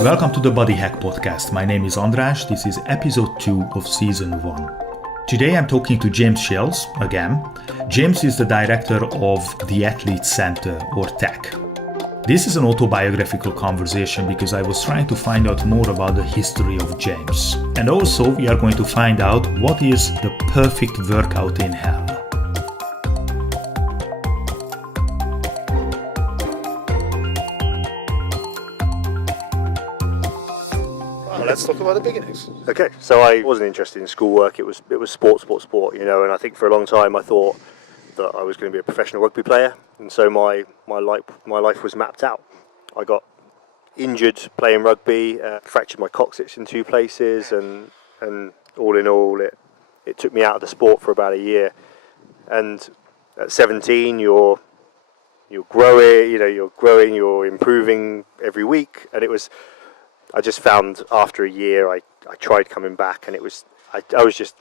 Welcome to the BodyHack podcast. My name is András. This is episode 2 of season 1. Today I'm talking to James Shields again. James is the director of the Athlete Center, or TAC. This is an autobiographical conversation because I was trying to find out more about the history of James. And also we are going to find out what is the perfect workout in hell. Let's talk about the beginnings. Okay, so I wasn't interested in schoolwork. It was sport, you know. And I think for a long time I thought that I was going to be a professional rugby player, and so my life was mapped out. I got injured playing rugby, fractured my coccyx in 2 places, and all in all, it took me out of the sport for about a year. And at 17, you're growing, you're improving every week, and I just found after a year I tried coming back, and I was just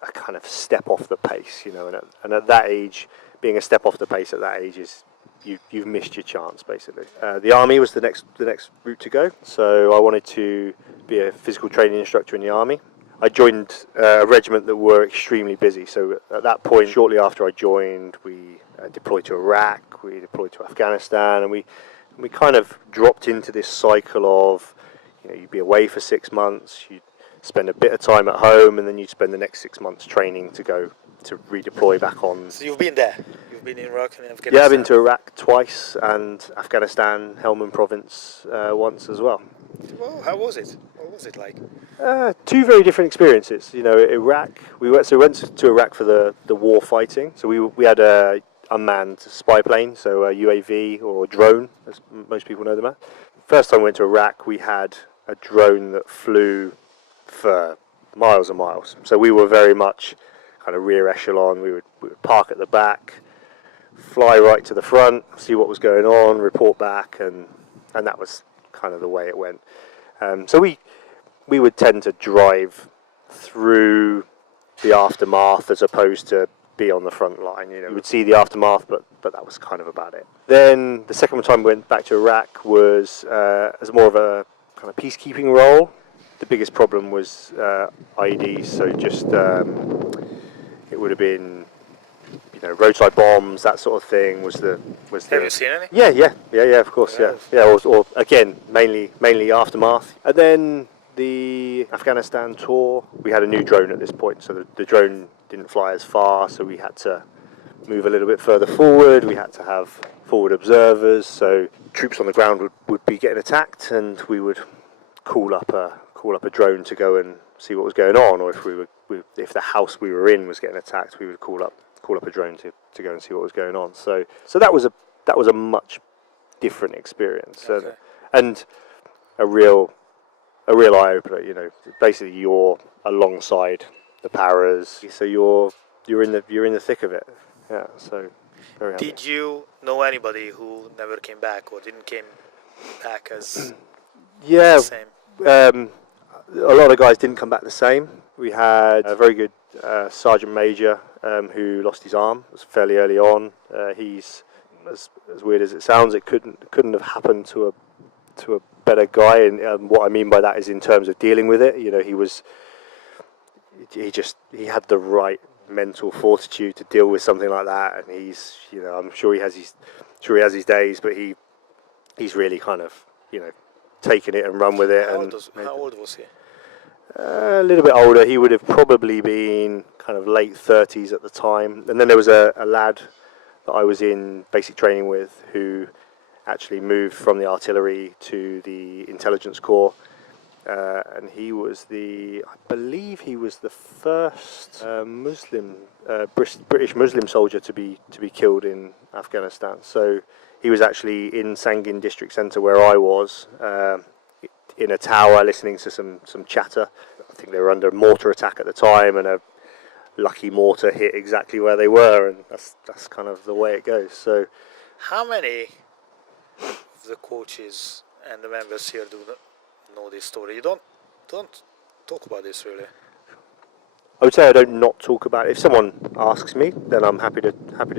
a kind of step off the pace, you know. And at that age, being a step off the pace at that age is you've missed your chance basically. The army was the next route to go, so I wanted to be a physical training instructor in the army. I joined a regiment that were extremely busy, so at that point, shortly after I joined, we deployed to Iraq, we deployed to Afghanistan, and we kind of dropped into this cycle of, you'd be away for 6 months, you'd spend a bit of time at home, and then you'd spend the next 6 months training to go to redeploy back on. So you've been there? You've been in Iraq and Afghanistan? Yeah, I've been to Iraq twice, and Afghanistan, Helmand province once as well. Well, how was it? What was it like? 2 very different experiences. Iraq, we went to Iraq for the war fighting. So we had a unmanned spy plane, so a UAV or a drone, as most people know them as. First time we went to Iraq, we had a drone that flew for miles and miles. So we were very much kind of rear echelon. We would park at the back, fly right to the front, see what was going on, report back, and that was kind of the way it went. So we would tend to drive through the aftermath as opposed to be on the front line. You would see the aftermath, but that was kind of about it. Then the second time we went back to Iraq was as more of a kind of peacekeeping role. The biggest problem was IEDs, so just it would have been roadside bombs, that sort of thing was the. Have you seen any? Yeah, of course, yeah. Or again, mainly aftermath. And then the Afghanistan tour, we had a new drone at this point, so the drone didn't fly as far, so we had to move a little bit further forward. We had to have forward observers, so troops on the ground would be getting attacked, and we would call up a drone to go and see what was going on, or if the house we were in was getting attacked, we would call up a drone to go and see what was going on. So that was a much different experience, okay. and a real eye opener. Basically you're alongside the paras, so you're in the thick of it. Yeah, so very happy. Did you know anybody who never came back or didn't came back as the same? A lot of guys didn't come back the same. We had a very good sergeant major who lost his arm. It was fairly early on. He's as weird as it sounds. It couldn't have happened to a better guy. And what I mean by that is in terms of dealing with it. He had the right mental fortitude to deal with something like that. And he's I'm sure he has his days, but he's really kind of taken it and run with it. How old was he? A little bit older. He would have probably been kind of late 30s at the time. And then there was a lad that I was in basic training with who actually moved from the artillery to the intelligence corps, and he was I believe he was the first British Muslim soldier to be killed in Afghanistan. So he was actually in Sangin district centre where I was, in a tower listening to some chatter. I think they were under mortar attack at the time, and a lucky mortar hit exactly where they were, and that's kind of the way it goes. So, how many of the coaches and the members here do know this story? You don't talk about this really. I would say I don't not talk about it. If someone asks me, then I'm happy to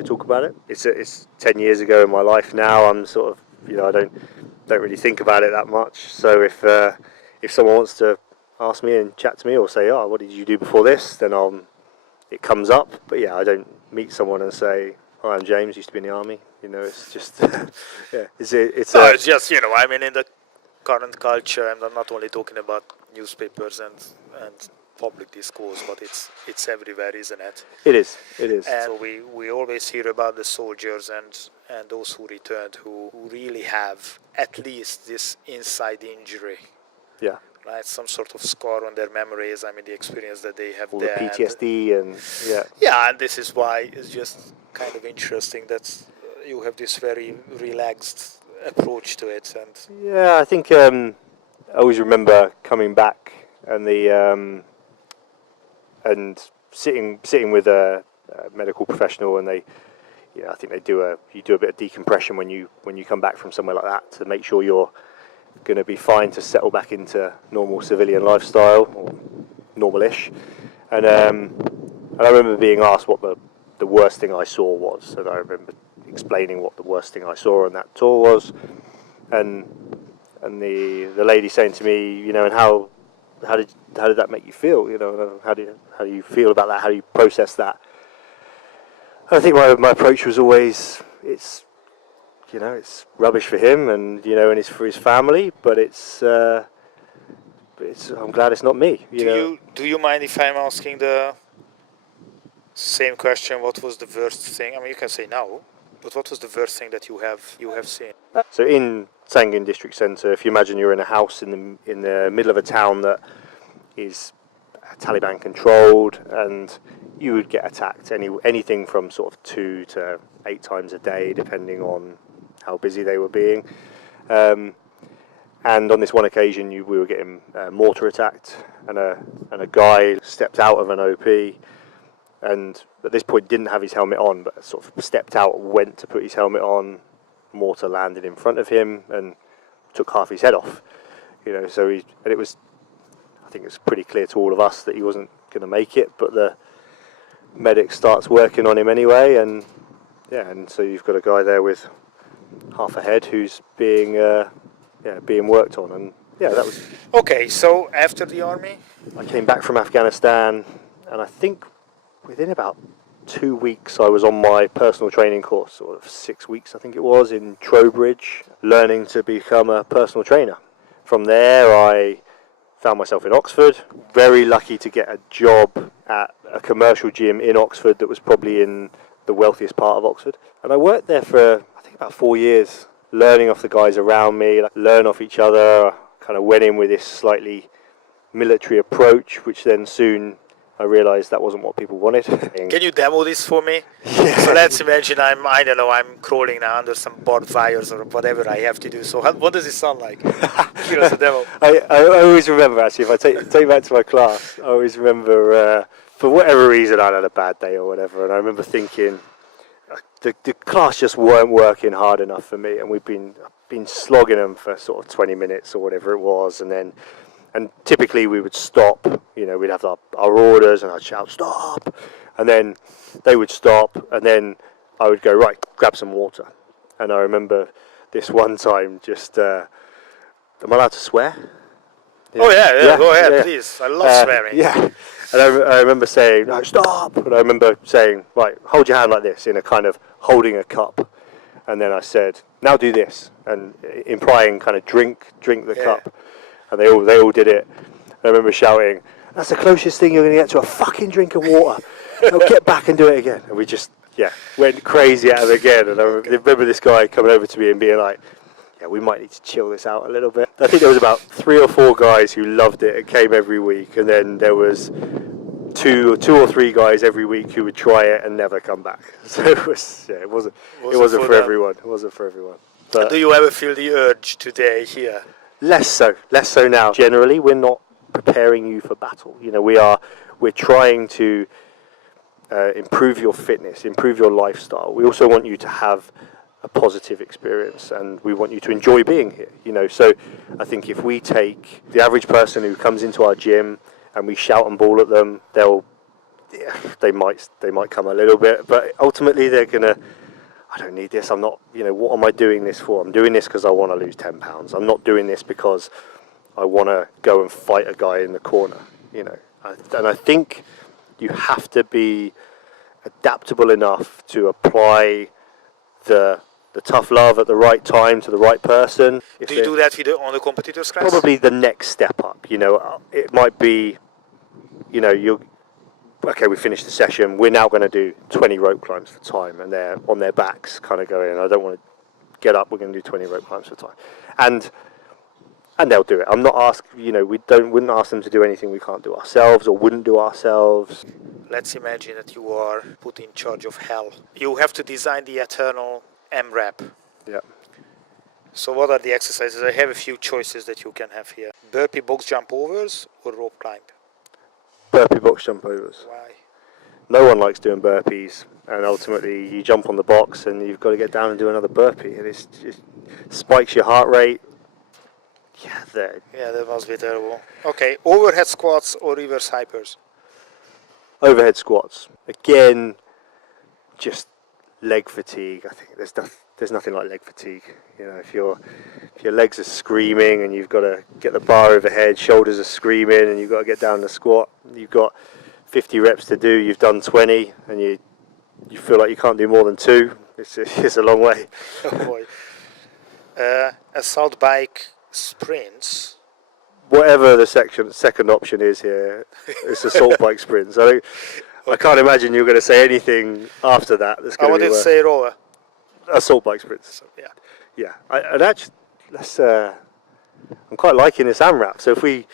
talk about it. It's 10 years ago in my life now. I'm sort of, I don't don't really think about it that much. So if someone wants to ask me and chat to me or say, "Oh, what did you do before this?" then it comes up. But yeah, I don't meet someone and say, "Hi, I'm James. Used to be in the army." It's just yeah. It's just I mean, in the current culture, and I'm not only talking about newspapers and public discourse, but it's everywhere, isn't it? It is. And so we always hear about the soldiers and those who returned who really have at least this inside injury. Yeah. Right, some sort of scar on their memories. I mean, the experience that they have all there. The PTSD and yeah. Yeah, and this is why it's just kind of interesting that you have this very relaxed approach to it. And yeah, I think I always remember coming back and and sitting with a medical professional, and they, I think you do a bit of decompression when you come back from somewhere like that to make sure you're going to be fine to settle back into normal civilian lifestyle or normal-ish. And I remember being asked what the worst thing I saw was, and I remember explaining what the worst thing I saw on that tour was, and the lady saying to me, and how did that make you feel? How do you feel about that? How do you process that? I think my approach was always it's rubbish for him and and it's for his family, but it's I'm glad it's not me. Do you mind if I'm asking the same question? What was the worst thing? I mean, you can say no, but what was the worst thing that you have seen? So in Sangin district centre, if you imagine you're in a house in the middle of a town that is Taliban controlled, and you would get attacked anything from sort of 2 to 8 times a day, depending on how busy they were being. And on this one occasion, we were getting mortar attacked, and a guy stepped out of an OP, and at this point didn't have his helmet on, but sort of stepped out, went to put his helmet on. Mortar landed in front of him and took half his head off. So it was. I think it's pretty clear to all of us that he wasn't going to make it, but the medic starts working on him anyway, and so you've got a guy there with half a head who's being worked on, and that was. Okay, so after the army, I came back from Afghanistan, and I think within about 2 weeks I was on my personal training course, sort of 6 weeks I think it was, in Trowbridge, learning to become a personal trainer. From there I found myself in Oxford, very lucky to get a job at a commercial gym in Oxford that was probably in the wealthiest part of Oxford. And I worked there for, I think, about 4 years, learning off the guys around me, learn off each other. I kind of went in with this slightly military approach, which then soon I realised that wasn't what people wanted. Can you demo this for me? Yeah. So let's imagine I'm crawling now under some barbed wires or whatever I have to do. So what does it sound like? Give us a demo. I always remember, actually, if I take back to my class, I always remember, for whatever reason, I had a bad day or whatever, and I remember thinking, the class just weren't working hard enough for me, and we've been slogging them for sort of 20 minutes or whatever it was, and typically we would stop, we'd have our orders, and I'd shout, "Stop!" And then they would stop, and then I would go, "Right, grab some water." And I remember this one time just, am I allowed to swear? Yeah. Oh yeah, go ahead, please. I love swearing. Yeah, and I remember saying, "No, stop!" And I remember saying, "Right, hold your hand like this," in a kind of holding a cup. And then I said, "Now do this," and implying kind of drink the cup. And they all did it. And I remember shouting, "That's the closest thing you're going to get to a fucking drink of water. Now get back and do it again." And we just, went crazy at it again. And I remember this guy coming over to me and being like, "Yeah, we might need to chill this out a little bit." I think there was about 3 or 4 guys who loved it and came every week. And then there was two or three guys every week who would try it and never come back. So it wasn't for everyone. It wasn't for everyone. But do you ever feel the urge today here? Less so now. Generally, we're not preparing you for battle. We're trying to improve your fitness, improve your lifestyle. We also want you to have a positive experience, and we want you to enjoy being here. So I think if we take the average person who comes into our gym and we shout and bawl at them, they might come a little bit, but ultimately they're gonna. I don't need this. I'm not, what am I doing this for? I'm doing this because I want to lose 10 pounds. I'm not doing this because I want to go and fight a guy in the corner, And I think you have to be adaptable enough to apply the tough love at the right time to the right person. Do you do that on the competitors' class? Probably the next step up. It might be, okay, we finished the session. We're now going to do 20 rope climbs for time, and they're on their backs, kind of going, I don't want to get up. We're going to do 20 rope climbs for time, and they'll do it. I'm not we wouldn't ask them to do anything we can't do ourselves or wouldn't do ourselves. Let's imagine that you are put in charge of hell. You have to design the eternal M-rap. Yeah. So what are the exercises? I have a few choices that you can have here. Burpee box jump overs or rope climb? Burpee box jump overs. Why? No one likes doing burpees, and ultimately you jump on the box and you've got to get down and do another burpee, and it just spikes your heart rate. Yeah, that must be terrible. Okay, overhead squats or reverse hypers? Overhead squats. Again, just leg fatigue. I think there's nothing like leg fatigue. If your legs are screaming and you've got to get the bar overhead, shoulders are screaming, and you've got to get down the squat. You've got 50 reps to do. You've done 20, and you feel like you can't do more than 2. It's a long way. Oh boy. Assault bike sprints. Whatever the second option is here, it's assault bike sprints. I can't imagine you're going to say anything after that. That's going I wanted to say rower. Assault bike sprints. Yeah. And actually, I'm quite liking this AMRAP. So if maybe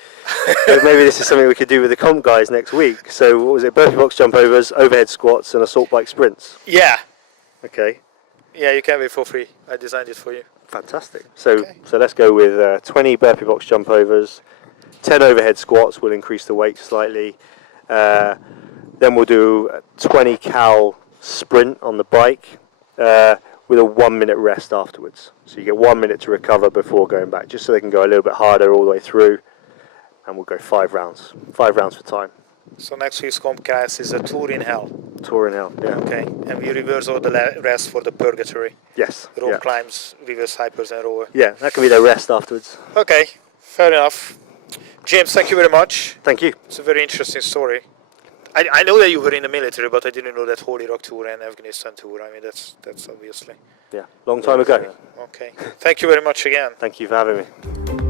this is something we could do with the comp guys next week. So what was it? Burpee box jump overs, overhead squats, and assault bike sprints. Yeah. Okay. Yeah, you can be for free. I designed it for you. Fantastic. So let's go with 20 burpee box jump overs, 10 overhead squats. We'll increase the weight slightly. Then we'll do a 20 cal sprint on the bike with a 1 minute rest afterwards. So you get 1 minute to recover before going back, just so they can go a little bit harder all the way through. And we'll go 5 rounds. 5 rounds for time. So next week's comp class is a tour in hell. Tour in hell, yeah. Okay, and we reverse all the rest for the purgatory. Yes. Rope climbs, reverse hypers and rower. Yeah, that can be their rest afterwards. Okay, fair enough. James, thank you very much. Thank you. It's a very interesting story. I know that you were in the military, but I didn't know that Holy Rock tour and Afghanistan tour. I mean, that's obviously. Yeah, long time ago. Okay, thank you very much again. Thank you for having me.